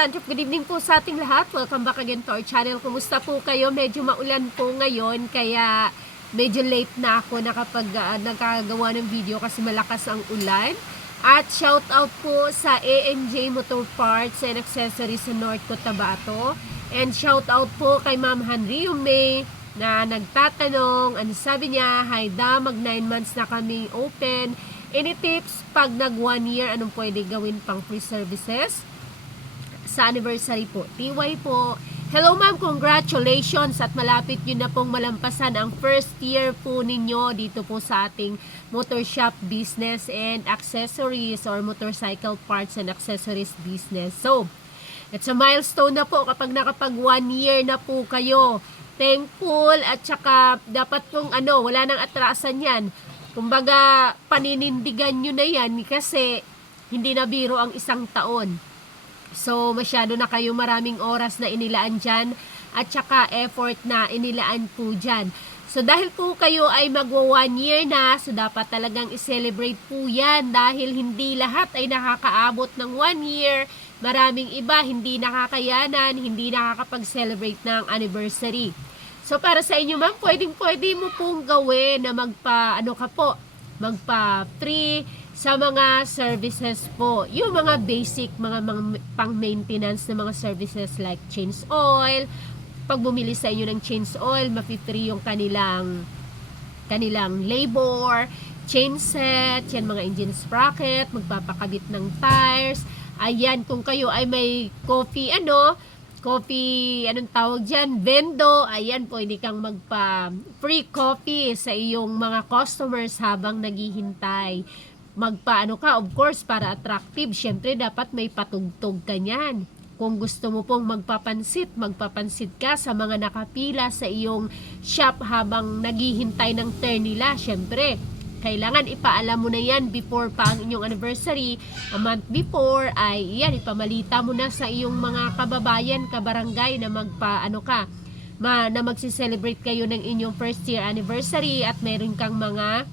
Katantrop, good evening po sa ating lahat. Welcome back again to our channel. Kumusta po kayo? Medyo maulan po ngayon, kaya medyo late na ako nagkagawa ng video kasi malakas ang ulan. At shout out po sa ANJ Motor Parts and Accessories sa North Cotabato. And shout out po kay Ma'am Henry May na nagtatanong. Ano sabi niya? Hi da, mag 9 months na kami open. Any tips pag nag 1 year, anong pwede gawin pang free services? Sa anniversary po. TY po. Hello ma'am, congratulations at malapit yun na pong malampasan ang first year po ninyo dito po sa ating motor shop business and accessories or motorcycle parts and accessories business. So, it's a milestone na po kapag nakapag 1 year na po kayo. Thankful at saka dapat pong wala nang atrasan yan. Kumbaga, paninindigan nyo na yan kasi hindi na biro ang isang taon. So, masyado na kayo maraming oras na inilaan dyan at saka effort na inilaan po dyan. So, dahil po kayo ay magwa 1 year na, so dapat talagang i-celebrate po yan dahil hindi lahat ay nakakaabot ng 1 year. Maraming iba hindi nakakayanan, hindi nakakapag-celebrate ng anniversary. So, para sa inyo ma'am, pwede mo pong gawin na magpa-free sa mga services po. Yung mga basic, mga pang-maintenance na mga services like change oil. Pag bumili sa inyo ng change oil, mapi-free yung kanilang labor, chain set, yan mga engine sprocket, magpapakabit ng tires. Ayan, kung kayo ay may coffee, vendo, ayan, pwede kang magpa-free coffee sa iyong mga customers habang naghihintay. Of course, para attractive, syempre dapat may patugtog ka niyan. Kung gusto mo pong magpapansit ka sa mga nakapila sa iyong shop habang naghihintay ng turn nila. Syempre, kailangan ipaalam mo na yan before pa ang inyong anniversary. A month before ay yan, ipamalita mo na sa iyong mga kababayan, kabarangay na na magsi-celebrate kayo ng inyong first year anniversary at meron kang mga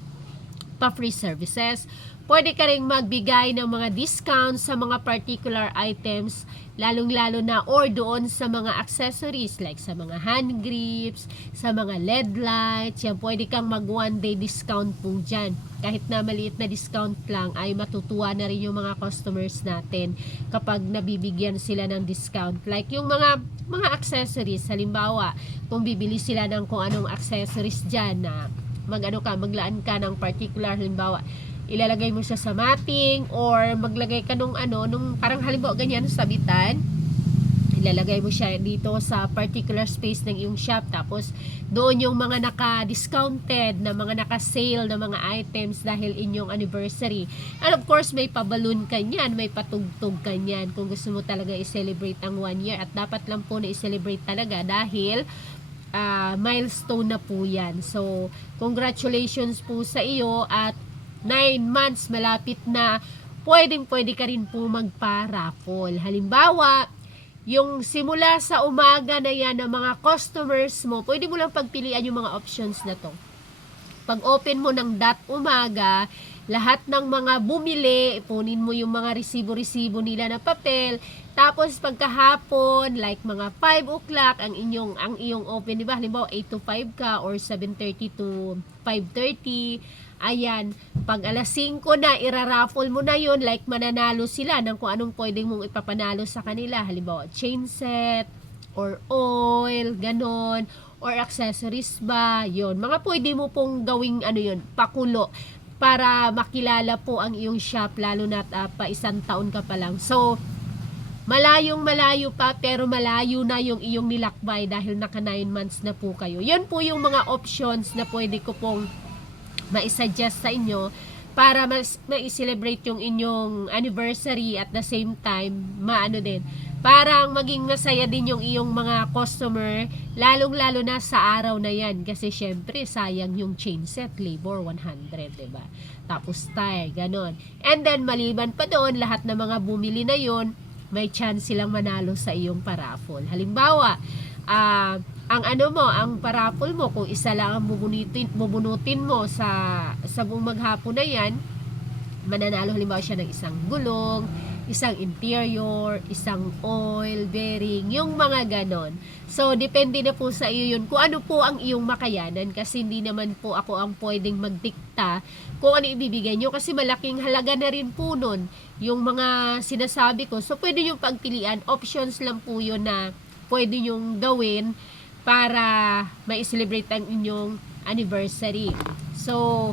pa-free services. Pwede ka rin magbigay ng mga discounts sa mga particular items, lalong-lalo na or doon sa mga accessories like sa mga hand grips, sa mga LED lights. Yan, pwede kang mag 1 day discount po dyan. Kahit na maliit na discount lang ay matutuwa na rin yung mga customers natin kapag nabibigyan sila ng discount. Like yung mga accessories, halimbawa, kung bibili sila ng kung anong accessories dyan na maglaan ka ng particular, halimbawa ilalagay mo siya sa matting or maglagay ka nung parang halimbawa ganyan sabitan, ilalagay mo siya dito sa particular space ng iyong shop, tapos doon yung mga naka-discounted na mga naka-sale na mga items dahil inyong anniversary. And of course, may paballoon ka niyan, may patugtog ka niyan kung gusto mo talaga i-celebrate ang 1 year, at dapat lang po na i-celebrate talaga dahil milestone na po yan. So, congratulations po sa iyo at 9 months malapit na, pwede ka rin po magpa-raffle. Halimbawa, yung simula sa umaga na yan ng mga customers mo, pwede mo lang pagpilian yung mga options na to. Pag open mo ng umaga, lahat ng mga bumili, ipunin mo yung mga resibo-resibo nila na papel. Tapos pagkahapon, like mga 5 o'clock, ang iyong open, diba? Halimbawa 8 to 5 ka or 7:30 to 5:30. Ayan, pag alas 5 na, iraraffle mo na yun, like mananalo sila ng kung anong pwedeng mong ipapanalo sa kanila. Halimbawa, chain set, or oil, ganon, or accessories ba, yun. Mga pwede mo pong gawing pakulo para makilala po ang iyong shop, lalo na pa 1 taon ka pa lang. So, malayo pa, pero malayo na yung iyong nilakbay dahil naka 9 months na po kayo. Yun po yung mga options na pwede ko pong ma-suggest sa inyo para ma-celebrate yung inyong anniversary at the same time, parang maging masaya din yung iyong mga customer, lalong-lalo na sa araw na yan. Kasi syempre, sayang yung chain set, labor 100, diba? Tapos tire, ganon. And then, maliban pa doon, lahat ng mga bumili na yon, may chance silang manalo sa iyong paraffle. Halimbawa, ang paraffle mo, kung isa lang ang bubunutin mo sa buong maghapon na yan, mananalo halimbawa siya ng isang gulong, isang interior, isang oil, bearing, yung mga ganon. So, depende na po sa iyo yun kung ano po ang iyong makayanan, kasi hindi naman po ako ang pwedeng magdikta kung ano ibibigay nyo, kasi malaking halaga na rin po nun yung mga sinasabi ko. So, pwede nyo pagpilian, options lang po yun na pwede nyong gawin para ma-celebrate ang inyong anniversary. So,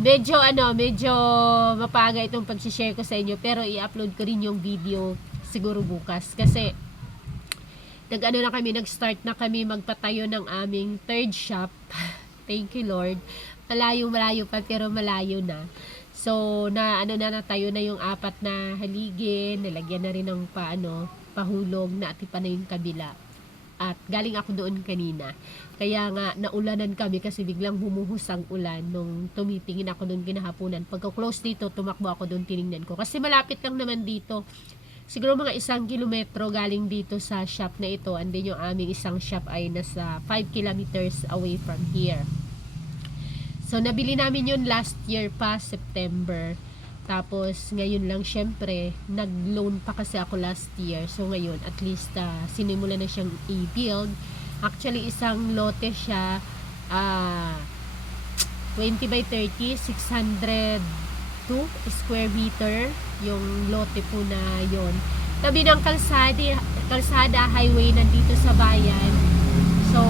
medyo mapaga itong pag-share ko sa inyo, pero i-upload ko rin yung video siguro bukas, kasi nag-start na kami magpatayo ng aming third shop. Thank you Lord. Malayo pa, pero malayo na. So, natayo na yung 4 na haligi, nalagyan na rin ng pahulog, naatipan na yung kabila. At galing ako doon kanina. Kaya nga, naulanan kami kasi biglang humuhos ang ulan nung tumitingin ako doon kinahaponan. Pagka-close dito, tumakbo ako doon, tiningnan ko. Kasi malapit lang naman dito. Siguro mga 1 kilometro galing dito sa shop na ito. And then yung aming isang shop ay nasa 5 kilometers away from here. So, nabili namin yun last year pa, September. Tapos, ngayon lang, syempre, nag-loan pa kasi ako last year. So, ngayon, at least, sinimula na siyang i-build. Actually, isang lote siya, 20 by 30, 602 square meter, yung lote po na yon. Tabi ng kalsada, highway nandito sa bayan. So,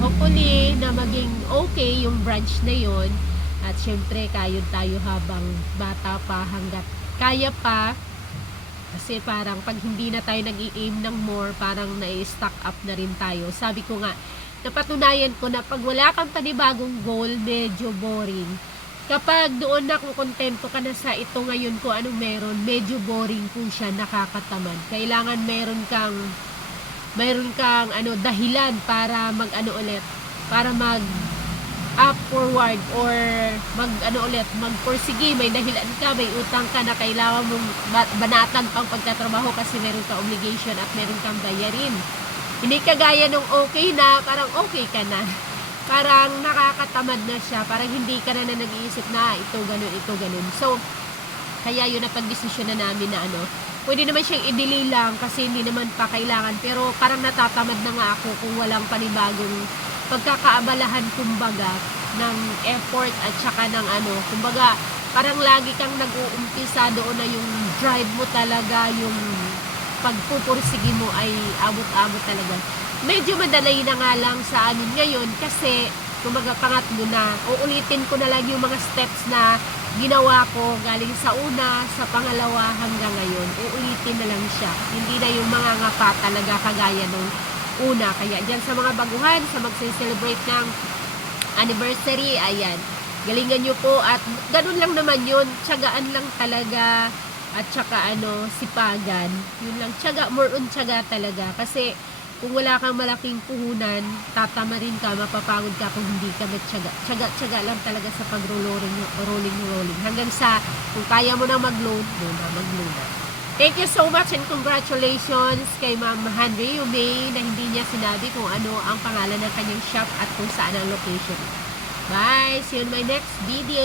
hopefully, na maging okay yung branch na yon. At syempre, kayod tayo habang bata pa, hanggat kaya pa. Kasi parang pag hindi na tayo nag-i-aim ng more, parang na-stack up na rin tayo. Sabi ko nga, napatunayan ko na pag wala kang panibagong goal, medyo boring. Kapag doon na kung kontento ka na sa ito ngayon ko anong meron, medyo boring po siya, nakakatamad. Kailangan meron kang dahilan para ulit, para mag up forward, or magporsige, may dahilan ka, may utang ka na kailangan mong banatan pang pagtatrabaho kasi meron ka obligation at meron kang bayarin. Hindi kagaya nung okay na, parang okay ka na. Parang nakakatamad na siya, parang hindi ka na nag-iisip na ito ganun. So, kaya yun na pag-desisyon na namin na pwede naman siyang i-delay lang kasi hindi naman pa kailangan, pero parang natatamad na nga ako kung walang panibagong pagkakaabalahan kumbaga ng effort at saka ng kumbaga parang lagi kang nag-uumpisa doon na yung drive mo talaga, yung pagpupursige mo ay abot-abot talaga. Medyo madalay na nga lang sa amin ngayon kasi kumbaga pangatlo na, uulitin ko na lang yung mga steps na ginawa ko galing sa una, sa pangalawa hanggang ngayon. Uulitin na lang siya, hindi na yung mga ngapa talaga kagaya nung una. Kaya dyan sa mga baguhan, sa magse-celebrate ng anniversary, ayan, galingan nyo po at ganun lang naman yun, tiyagaan lang talaga at saka sipagan, yun lang, tiyaga, more on tiyaga talaga, kasi kung wala kang malaking puhunan, tatama rin ka, mapapagod ka kung hindi ka tiyaga lang talaga sa rolling hanggang sa kung kaya mo na mag-load na. Thank you so much and congratulations kay Ma'am Henry May na hindi niya sinabi kung ano ang pangalan ng kanyang shop at kung saan ang location. Bye! See you in my next video!